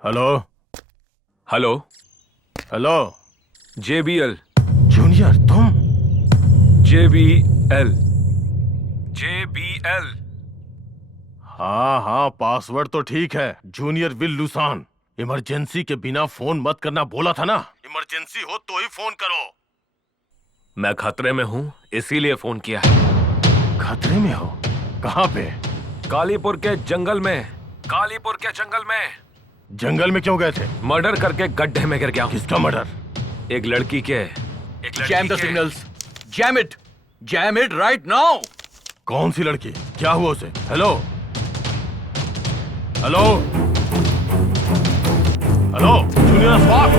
Hello hello hello JBL junior, तुम? JBL हाँ हाँ, पासवर्ड तो ठीक है। Junior will Lausanne. इमरजेंसी के बिना फोन मत करना बोला था ना। इमरजेंसी हो तो ही फोन करो। मैं खतरे में हूँ इसीलिए फोन किया है। खतरे में हो? कहाँ पे? कालीपुर के जंगल में। कालीपुर के जंगल में। जंगल में क्यों गए थे? मर्डर करके गड्ढे में गिर गया हूँ। किसका मर्डर? एक लड़की के। Jam the signals. Jam it right now. कौन सी लड़की? क्या हुआ उसे? Hello hello hello junior Ashfaq.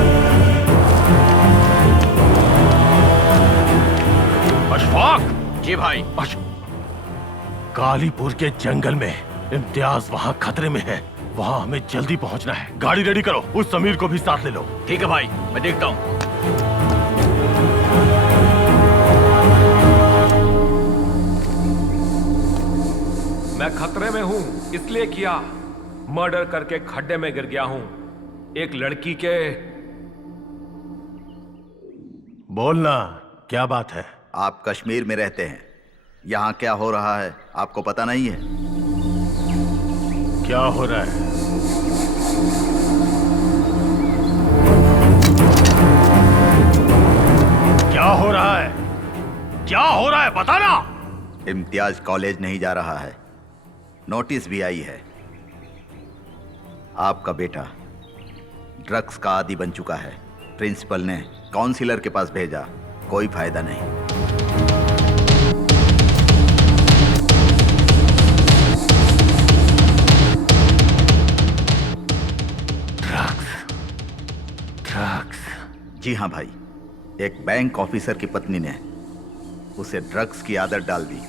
Ashfaq. जी भाई। कालीपुर के जंगल में इम्तियाज वहाँ खतरे में है। वहाँ हमें जल्दी पहुँचना है। गाड़ी रेडी करो, उस समीर को भी साथ ले लो। ठीक है भाई, मैं देखता हूँ। मैं खतरे में हूँ इसलिए किया। मर्डर करके खड्डे में गिर गया हूँ एक लड़की के। बोलना, क्या बात है? आप कश्मीर में रहते हैं, यहाँ क्या हो रहा है आपको पता नहीं है? क्या हो रहा है? क्या हो रहा है? क्या हो रहा है बताना। इम्तियाज कॉलेज नहीं जा रहा है, नोटिस भी आई है। आपका बेटा ड्रग्स का आदी बन चुका है। प्रिंसिपल ने काउंसिलर के पास भेजा, कोई फायदा नहीं। ड्रग्स? जी हाँ भाई, एक बैंक ऑफिसर की पत्नी ने उसे ड्रग्स की आदत डाल दी।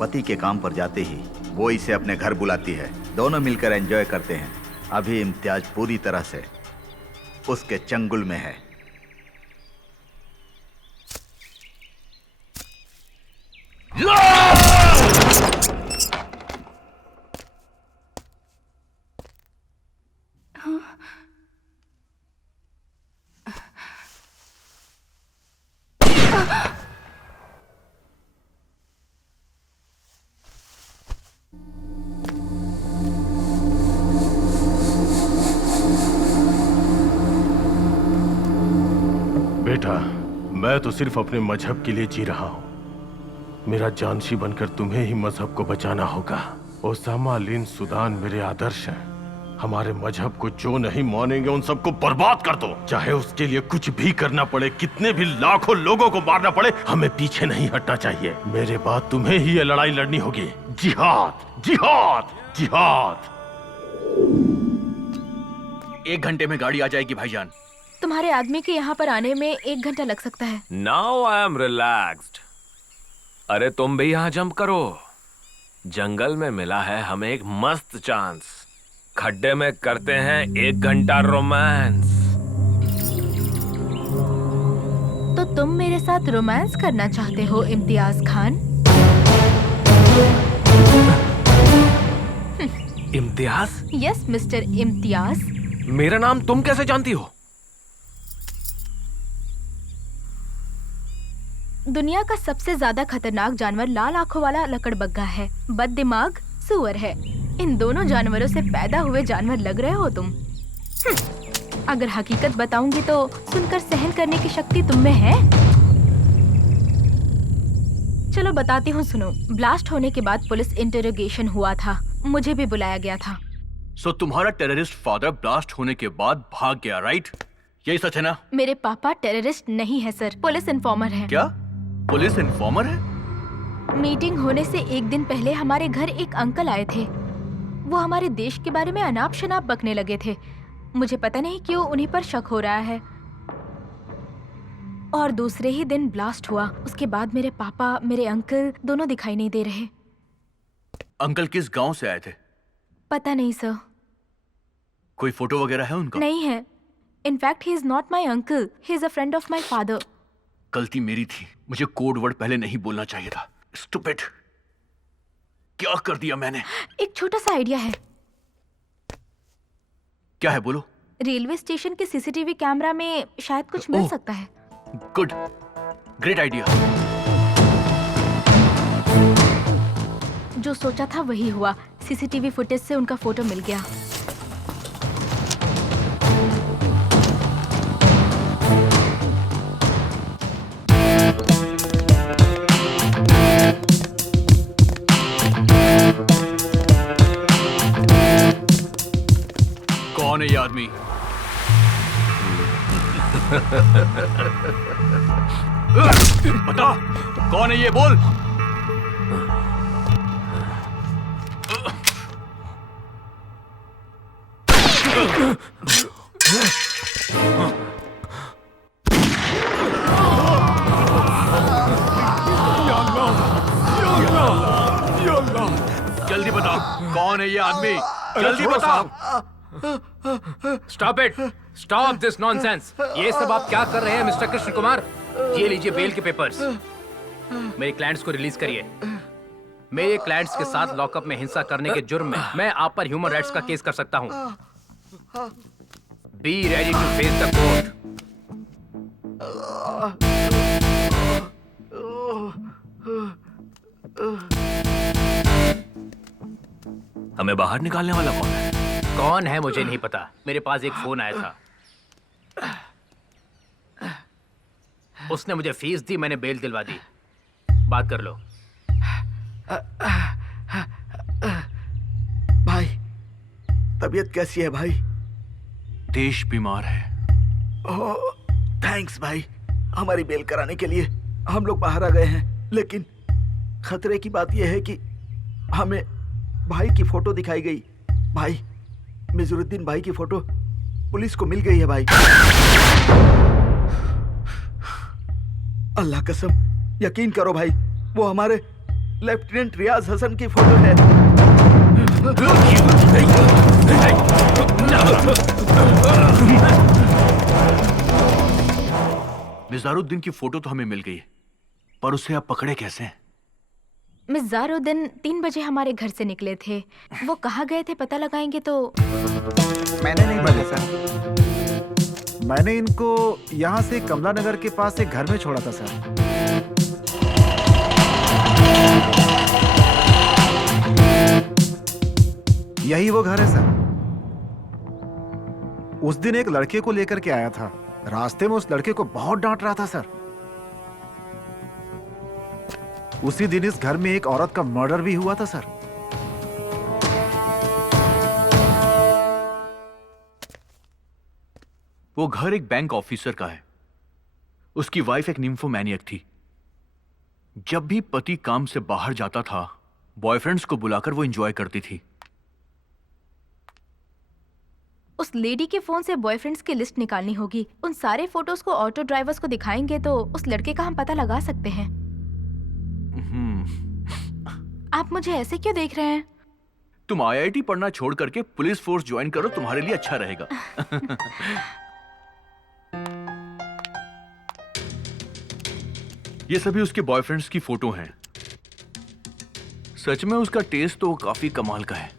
पति के काम पर जाते ही वो इसे अपने घर बुलाती है, दोनों मिलकर एंजॉय करते हैं। अभी इम्तियाज पूरी तरह से उसके चंगुल में है। बेटा, मैं तो सिर्फ अपने मजहब के लिए जी रहा हूँ। मेरा जानशी बनकर तुम्हें ही मजहब को बचाना होगा। ओसामा बिन सुदान मेरे आदर्श हैं। हमारे मजहब को जो नहीं मानेंगे उन सबको बर्बाद कर दो। चाहे उसके लिए कुछ भी करना पड़े, कितने भी लाखों लोगों को मारना पड़े, हमें पीछे नहीं हटना चाहिए। मेरे बाद तुम्हें ही ये लड़ाई लड़नी होगी। जिहाद, जिहाद, जिहाद। 1 घंटे में गाड़ी आ जाएगी भाईजान। तुम्हारे आदमी के यहाँ पर आने में 1 घंटा लग सकता है। Now I am relaxed. अरे तुम भी यहाँ जंप करो। जंगल में मिला है हमें एक मस्त चांस। खड्डे में करते हैं 1 घंटा रोमांस। तो तुम मेरे साथ रोमांस करना चाहते हो इम्तियाज खान? इम्तियाज? Yes mister Imtiaz. मेरा नाम तुम कैसे जानती हो? दुनिया का सबसे ज्यादा खतरनाक जानवर लाल आंखों वाला लकड़बग्गा है, बद दिमाग सूअर है। इन दोनों जानवरों से पैदा हुए जानवर लग रहे हो तुम। अगर हकीकत बताऊंगी तो सुनकर सहन करने की शक्ति तुम में है? चलो बताती हूँ, सुनो। ब्लास्ट होने के बाद पुलिस इंटरोगेशन हुआ था, मुझे भी बुलाया गया था। सो तुम्हारा टेररिस्ट फादर ब्लास्ट होने के बाद भाग गया, राइट? यही सच है ना? मेरे पापा टेररिस्ट नहीं है सर, पुलिस इन्फॉर्मर है। क्या? पुलिस इन्फॉर्मर है? मीटिंग होने से एक दिन पहले हमारे घर एक अंकल आए थे। वो हमारे देश के बारे में अनाप शनाप बकने लगे थे। मुझे पता नहीं क्यों उन्हीं पर शक हो रहा है। और दूसरे ही दिन ब्लास्ट हुआ। उसके बाद मेरे पापा, मेरे अंकल दोनों दिखाई नहीं दे रहे। अंकल किस गांव से आए थे? पता नहीं सर। कोई फोटो वगैरह है उनका? नहीं है। In fact he is not my uncle, he is a friend of my father. गलती मेरी थी, मुझे कोड वर्ड पहले नहीं बोलना चाहिए था। स्टूपिड, क्या कर दिया मैंने? एक छोटा सा आइडिया है। क्या है, बोलो। रेलवे स्टेशन के सीसीटीवी कैमरा में शायद कुछ मिल ओह। सकता है। Good, great idea. जो सोचा था वही हुआ। सीसीटीवी फुटेज से उनका फोटो मिल गया। कौन है ये आदमी? बता, कौन है ये, बोल। जल्दी बता, कौन है ये आदमी? जल्दी बता। Stop it, stop this nonsense. ये सब आप क्या कर रहे हैं मिस्टर कृष्ण कुमार? ये लीजिए बेल के पेपर्स। मेरे क्लाइंट्स को रिलीज करिए। मेरे क्लाइंट्स के साथ लॉकअप में हिंसा करने के जुर्म में मैं आप पर ह्यूमन राइट्स का केस कर सकता हूं। Be ready to face the court. हमें बाहर निकालने वाला कौन है? कौन है मुझे नहीं पता। मेरे पास एक फोन आया था। उसने मुझे फीस दी, मैंने बेल दिलवा दी। बात कर लो। भाई, तबीयत कैसी है भाई? देश बीमार है। ओह, थैंक्स भाई। हमारी बेल कराने के लिए हम लोग बाहर आ गए हैं, लेकिन खतरे की बात यह है कि हमें भाई की फोटो दिखाई गई। भाई, मिजरुद्दीन भाई की फोटो पुलिस को मिल गई है भाई। अल्लाह कसम, यकीन करो भाई, वो हमारे लेफ्टिनेंट रियाज हसन की फोटो है। मिजारुद्दीन की फोटो तो हमें मिल गई है, पर उसे आप पकड़े कैसे हैं? मिज़ारुद्दीन 3 बजे हमारे घर से निकले थे। वो कहाँ गए थे पता लगाएंगे तो। मैंने नहीं बोले सर। मैंने इनको यहाँ से कमला नगर के पास एक घर में छोड़ा था सर। यही वो घर है सर। उस दिन एक लड़के को लेकर के आया था। रास्ते में उस लड़के को बहुत डांट रहा था सर। उसी दिन इस घर में एक औरत का मर्डर भी हुआ था सर। वो घर एक बैंक ऑफिसर का है। उसकी वाइफ एक निम्फोमैनियक थी। जब भी पति काम से बाहर जाता था, बॉयफ्रेंड्स को बुलाकर वो एंजॉय करती थी। उस लेडी के फोन से बॉयफ्रेंड्स की लिस्ट निकालनी होगी। उन सारे फोटोज को ऑटो ड्राइवर्स को दिखाएंगे तो उस लड़के का हम पता लगा सकते हैं। आप मुझे ऐसे क्यों देख रहे हैं? तुम आईआईटी पढ़ना छोड़ करके पुलिस फोर्स ज्वाइन करो, तुम्हारे लिए अच्छा रहेगा। ये सभी उसके बॉयफ्रेंड्स की फोटो हैं। सच में उसका टेस्ट तो काफी कमाल का है।